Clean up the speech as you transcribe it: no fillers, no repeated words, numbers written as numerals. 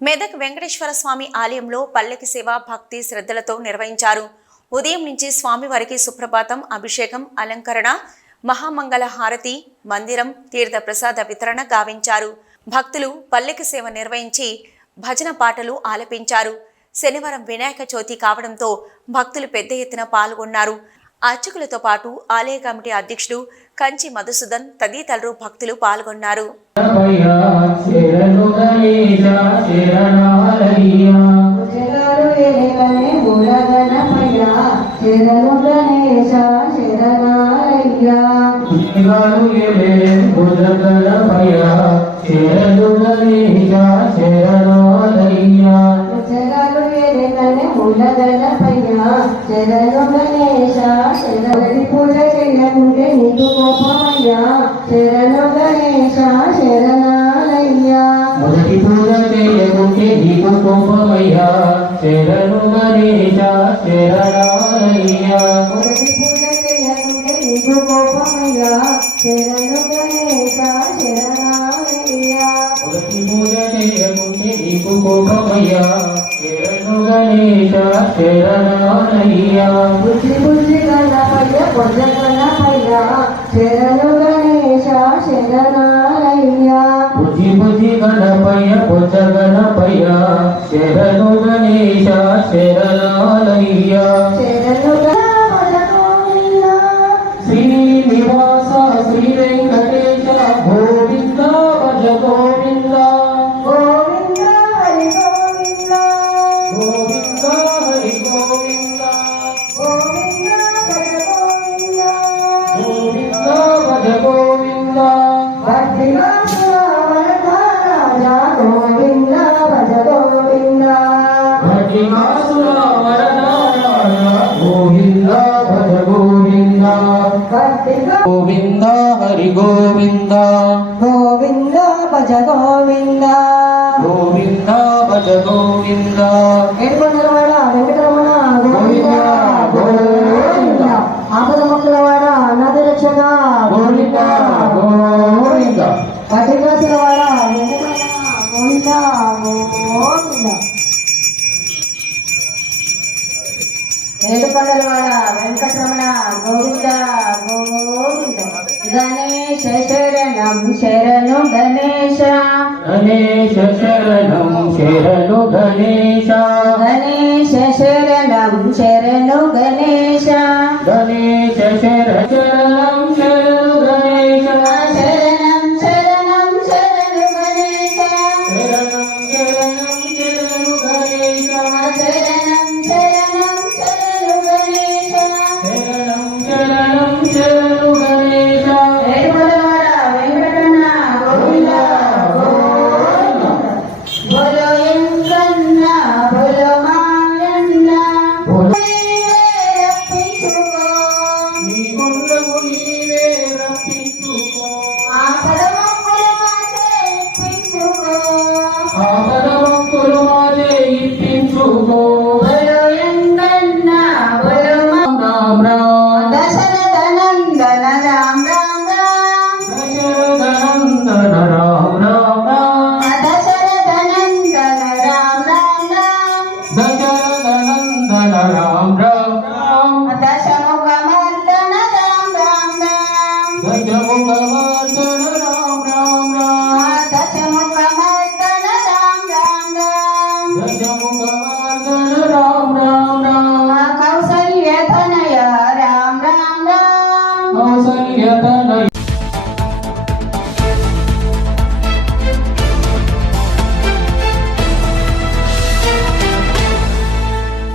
మెదక్ వెంకటేశ్వర స్వామి ఆలయంలో పల్లకి సేవ భక్తి శ్రద్ధలతో నిర్వహించారు. ఉదయం నుంచి స్వామివారికి సుప్రభాతం, అభిషేకం, అలంకరణ, మహామంగళ హారతి, మందిరం, తీర్థ ప్రసాద వితరణ గావించారు. భక్తులు పల్లకి సేవ నిర్వహించి భజన పాటలు ఆలపించారు. శనివారం వినాయక చవితి కావడంతో భక్తులు పెద్ద ఎత్తున పాల్గొన్నారు. అర్చకులతో పాటు ఆలయ కమిటీ అధ్యక్షుడు కంచి మధుసూదన్ తదితరులు భక్తులు పాల్గొన్నారు. పూజ చేయకుంటే నీకు కోపమయ్యా, శరణు గణేశ శరణాలయ్యా. మొదటి పూజ చేయకుంటే నీకు కోపమయ్యా, శరణు గణేశ శరణాలయ్యా. మొదటి పూజ చేయకుంటే నీకు కోపమయ్యా, శరణు గణేశ శరణాలయ్యా. మొదటి పూజ చేయకుంటే నీకు కోపమయ్యా, శరణు గణేశ శరణాలయ్యా. బుద్ధి బుద్ధి గణపయ్య పొద్ద గణపయ్య శరణు గణేశ శరణాలయ్యా. బుద్ధి బుద్ధి గణపయ్య పొద్ద గణపయ్య శరణు గణేశ శరణాలయ్యా. శరణు గణపయ్య శ్రీనివాస శ్రీ వెంకటేశ గోవింద భజ గోవింద. గోవింద హరి గోవింద, గోవింద హరి గోవింద, గోవింద భజ గోవింద, గోవింద భజ గోవింద. భక్తివాసుల వరదరాజా గోవింద భజ గోవింద, భక్తివాసుల వరదరాజా గోవింద భజ గోవింద. గోవింద హరి గోవింద, గోవింద భజ గోవింద, గోవింద భజ గోవింద. ఏడుకొండలవాడ వెంకటరమణ గోవింద గోవింద. ఆపద మొక్కలవాడ అనాథ రక్షక గోవింద గోవింద. పట్టికాసులవాడ వెంకటరమణ గోవింద గోవింద. ఏడుకొండలవాడ వెంకటరమణ గోవింద గోవింద. గణేశ శరణం శరణు గణేశ, గణేశ శరణం శరణు గణేశ, గణేశ శరణం శరణు గణేశ, గణేశ శరణం